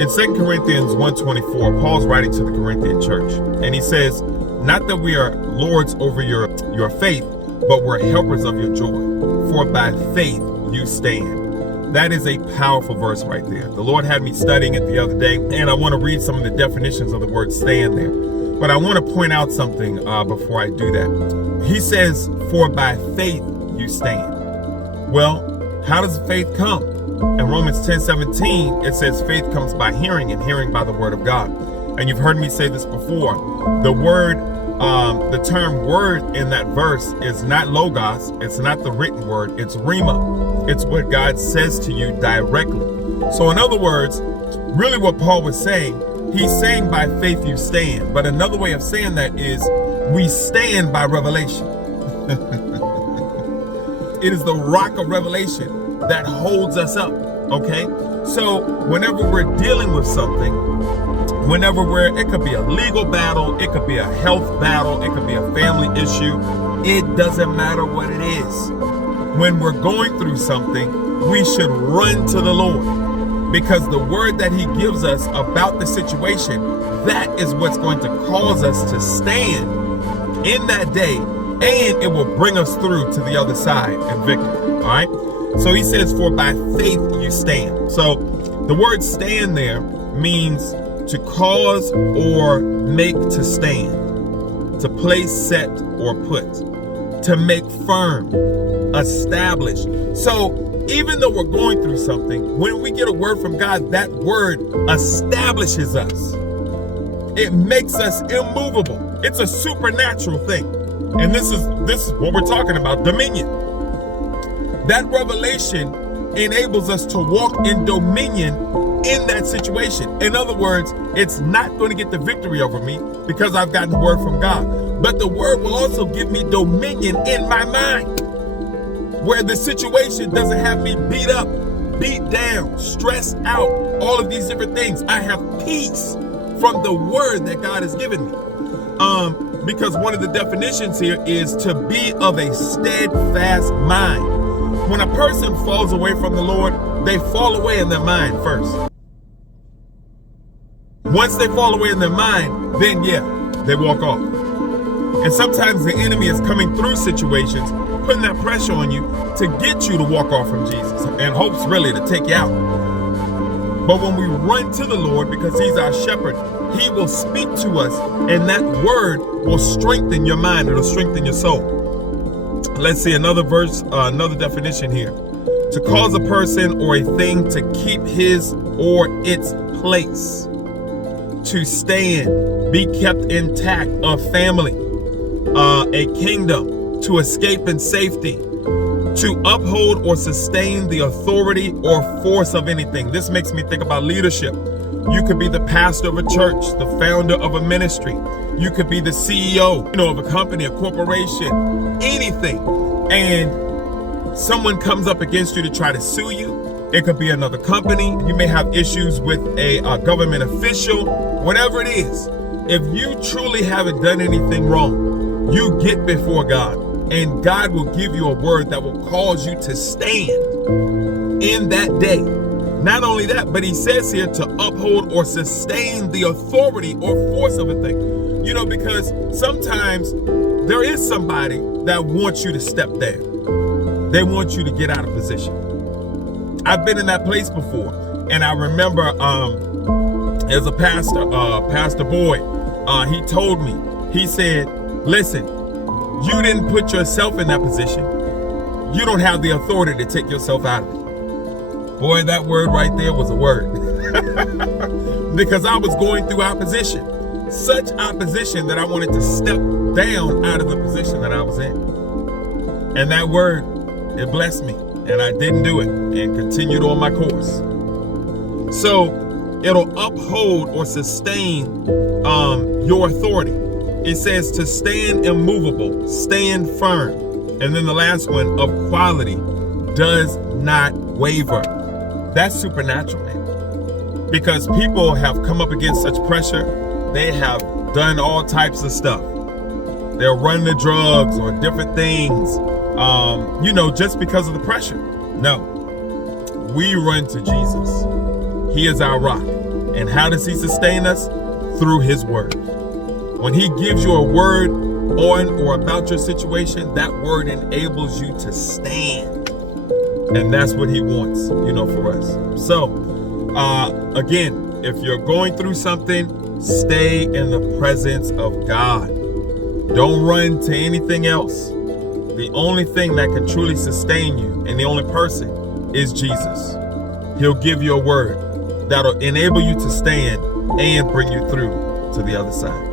In 2 Corinthians 1:24, Paul's writing to the Corinthian church, and he says, not that we are lords over your faith, but we're helpers of your joy. For by faith you stand. That is a powerful verse right there. The Lord had me studying it the other day, and I want to read some of the definitions of the word stand there. But I want to point out something before I do that. He says, for by faith you stand. Well, how does faith come? In Romans 10:17, it says faith comes by hearing, and hearing by the word of God. And you've heard me say this before. The term word in that verse is not logos. It's not the written word. It's rhema. It's what God says to you directly. So in other words, really what Paul was saying, he's saying by faith you stand. But another way of saying that is we stand by revelation. It is the rock of revelation that holds us up. Okay? So whenever we're dealing with something, it could be a legal battle, it could be a health battle, it could be a family issue, it doesn't matter what it is. When we're going through something, we should run to the Lord, because the word that he gives us about the situation, that is what's going to cause us to stand in that day, and it will bring us through to the other side in victory. All right? So he says, for by faith you stand. So the word stand there means to cause or make to stand, to place, set, or put, to make firm, establish. So even though we're going through something, when we get a word from God, that word establishes us. It makes us immovable. It's a supernatural thing. And this is what we're talking about, dominion. That revelation enables us to walk in dominion in that situation. In other words, it's not going to get the victory over me because I've gotten the word from God. But the word will also give me dominion in my mind, where the situation doesn't have me beat up, beat down, stressed out, all of these different things. I have peace from the word that God has given me. Because one of the definitions here is to be of a steadfast mind. When a person falls away from the Lord, they fall away in their mind first. Once they fall away in their mind, then they walk off. And sometimes the enemy is coming through situations, putting that pressure on you to get you to walk off from Jesus, and hopes really to take you out. But when we run to the Lord, because he's our shepherd, he will speak to us, and that word will strengthen your mind. It'll strengthen your soul. Let's see another verse, another definition here. To cause a person or a thing to keep his or its place. To stand, be kept intact, a family, a kingdom, to escape in safety, to uphold or sustain the authority or force of anything. This makes me think about leadership. You could be the pastor of a church, the founder of a ministry. You could be the CEO, of a company, a corporation, anything. And someone comes up against you to try to sue you. It could be another company. You may have issues with a government official, whatever it is. If you truly haven't done anything wrong, you get before God, and God will give you a word that will cause you to stand in that day. Not only that, but he says here to uphold or sustain the authority or force of a thing. Because sometimes there is somebody that wants you to step down. They want you to get out of position. I've been in that place before, and I remember as a pastor, Pastor Boyd, he told me, he said, listen, you didn't put yourself in that position. You don't have the authority to take yourself out of it. Boy, that word right there was a word. Because I was going through opposition. Such opposition that I wanted to step down out of the position that I was in. And that word, it blessed me. And I didn't do it and continued on my course. So it'll uphold or sustain your authority. It says to stand immovable, stand firm. And then the last one, of quality, does not waver. That's supernatural, man. Because people have come up against such pressure. They have done all types of stuff. They'll run the drugs or different things, just because of the pressure. No, we run to Jesus. He is our rock. And how does he sustain us? Through his word. When he gives you a word on or about your situation, that word enables you to stand. And that's what he wants, for us. So, again, if you're going through something, stay in the presence of God. Don't run to anything else. The only thing that can truly sustain you, and the only person, is Jesus. He'll give you a word that'll enable you to stand and bring you through to the other side.